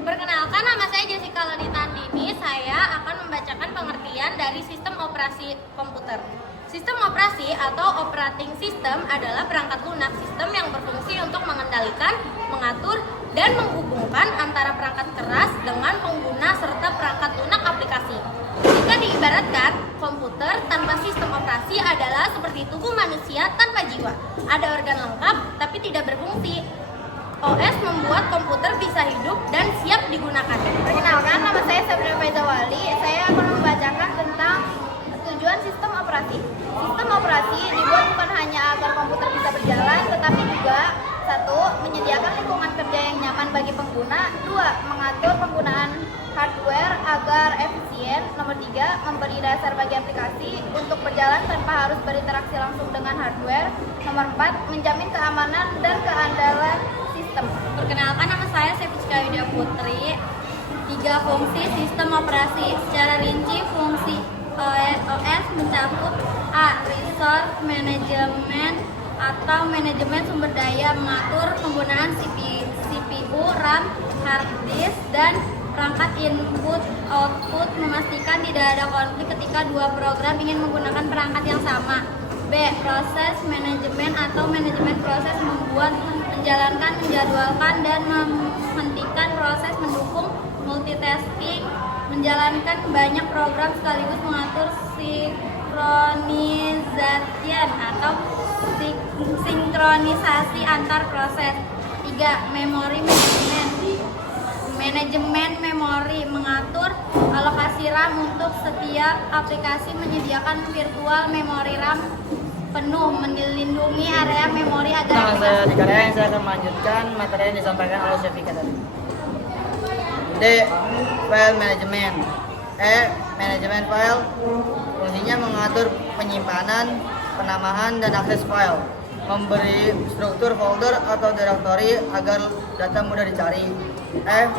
Perkenalkan, nama saya Jessica Lolita Andini. Saya akan membacakan pengertian dari sistem operasi komputer. Sistem operasi atau operating system adalah perangkat lunak sistem yang berfungsi untuk mengendalikan, mengatur, dan menghubungkan antara perangkat keras dengan pengguna serta perangkat lunak aplikasi. Jika diibaratkan, komputer tanpa sistem operasi adalah seperti tubuh manusia tanpa jiwa. Ada organ lengkap tapi tidak berfungsi. OS membuat komputer bisa hidup dan siap digunakan. Perkenalkan, nama saya Sabrina Faizawali. Saya akan membacakan tentang tujuan sistem operasi. Sistem operasi dibuat bukan hanya agar komputer bisa berjalan, tetapi juga 1. Menyediakan lingkungan kerja yang nyaman bagi pengguna. 2. Mengatur penggunaan hardware agar efisien. Nomor 3. Memberi dasar bagi aplikasi untuk berjalan tanpa harus berinteraksi langsung dengan hardware. Nomor 4. Menjamin keamanan dan keandalan sistem. Perkenalkan, nama saya Septiska Widya Putri. 3 fungsi sistem operasi. Secara rinci, fungsi OS mencakup A. Resource Management atau manajemen sumber daya, mengatur penggunaan CPU, RAM, hard disk, dan perangkat input output, memastikan tidak ada konflik ketika dua program ingin menggunakan perangkat yang sama. B. Proses manajemen atau manajemen proses, membuat, menjalankan, menjadwalkan, dan menghentikan proses, mendukung multitasking, menjalankan banyak program sekaligus, mengatur sinkronisasi atau sinkronisasi antar proses. 3. Memori manajemen memori, mengatur alokasi RAM untuk setiap aplikasi, menyediakan virtual memori RAM penuh, melindungi area memori agar Nama saya Dika Reng, saya akan melanjutkan materi yang disampaikan oleh Syafika tadi. D. File management. E. Manajemen file. Fungsinya mengatur penyimpanan, penamaan, dan akses file, memberi struktur folder atau direktori agar data mudah dicari. F.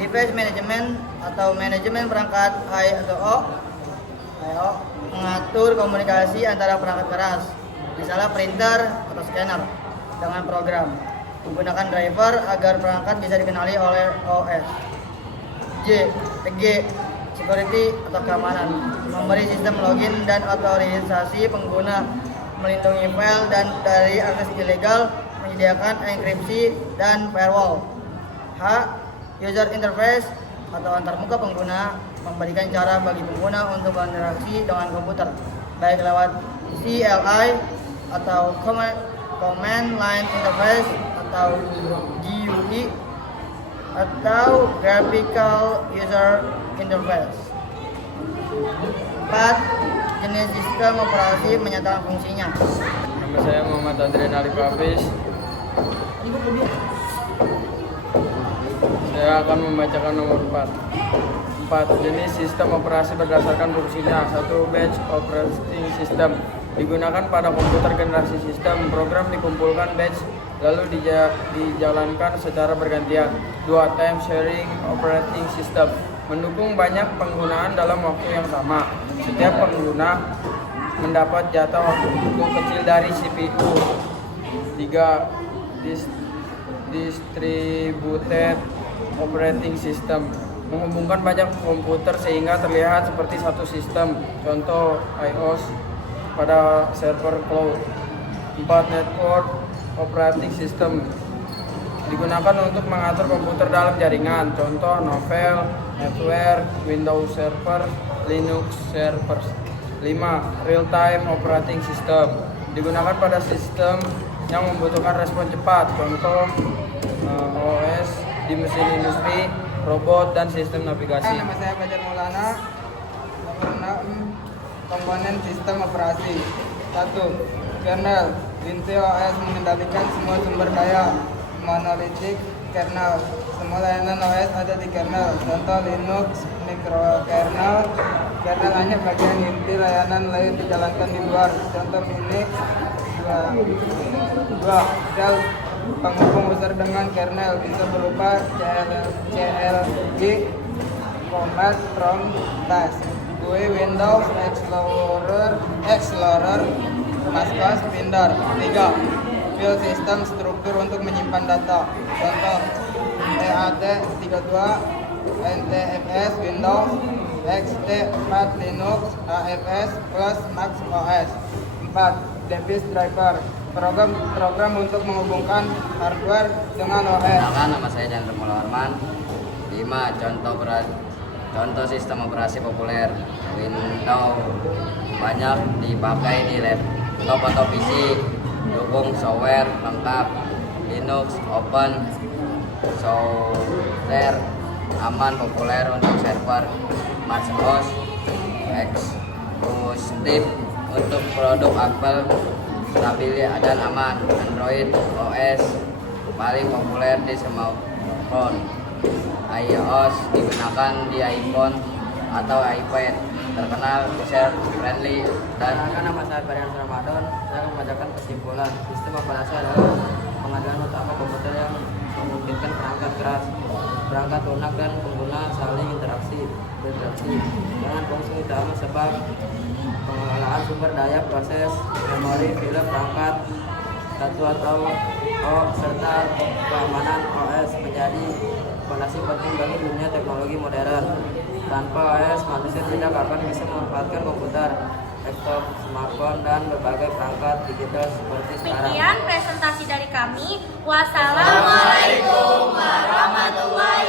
Device management atau manajemen perangkat I atau O, mengatur komunikasi antara perangkat keras, misalnya printer atau scanner, dengan program, menggunakan driver agar perangkat bisa dikenali oleh OS. G. Security atau keamanan, memberi sistem login dan otorisasi pengguna, melindungi file dan dari akses ilegal, menyediakan enkripsi dan firewall. H. User interface atau antarmuka pengguna, memberikan cara bagi pengguna untuk berinteraksi dengan komputer, baik lewat CLI atau Command Line Interface atau GUI atau Graphical User Interface. 4. Jenis sistem operasi menyatakan fungsinya. Nama saya Muhammad Adrian Alif Hafiz. Saya akan membacakan nomor 4. Jenis sistem operasi berdasarkan fungsinya. 1. Batch operating system, digunakan pada komputer generasi sistem. Program dikumpulkan batch lalu dijalankan secara bergantian. 2. Time sharing operating system, mendukung banyak penggunaan dalam waktu yang sama. Setiap pengguna mendapat jatah waktu kecil dari CPU. 3. Distributed operating system, menghubungkan banyak komputer sehingga terlihat seperti satu sistem. Contoh iOS pada server cloud. 4. Network operating system, digunakan untuk mengatur komputer dalam jaringan. Contoh novel, netware, Windows Server, Linux servers. 5. Real time operating system, digunakan pada sistem yang membutuhkan respon cepat. Contoh OS di mesin industri, robot, dan sistem navigasi. Nama saya Fajar Maulana. Nomor 6. Komponen sistem operasi. 1. Kernel. Inti OS mengendalikan semua sumber daya. Monolithic kernel, semua layanan OS ada di kernel. Contoh Linux, microkernel. Kernel hanya bagian inti, layanan lain dijalankan di luar. Contoh Unix. 2. Shell, penghubung user dengan kernel, bisa berupa CLG, command prompt task. 2. Windows Explorer, Mac Finder. 3. File system, struktur untuk menyimpan data. Contoh DAT, NT32, NTFS, Windows, XT4, Linux, AFS, plus Mac OS. 4. Device driver, program untuk menghubungkan hardware dengan OS. Perkenalkan, nama saya Chandra Arman. 5. Contoh sistem operasi populer. Windows banyak dipakai di laptop atau PC, dukung software lengkap. Linux open source, aman, populer untuk server. Mac OS eksklusif untuk produk Apple, stabil dan aman. Android OS paling populer di smartphone. iOS digunakan di iPhone atau iPad, terkenal user friendly. Dan nama saya Barian Ramadan, saya akan membacakan kesimpulan. Sistem operasi adalah pengadaan utama komputer yang memungkinkan perangkat keras, perangkat lunak dan pengguna saling berinteraksi dengan fungsi utama sebab pengelolaan sumber daya, proses, memori, film, perangkat satu atau serta keamanan OS menjadi fondasi penting bagi dunia teknologi modern. Tanpa OS, manusia tidak akan bisa memanfaatkan komputer, laptop, smartphone, dan berbagai perangkat digital seperti sekarang. Demikian presentasi dari kami. Wassalamualaikum warahmatullahi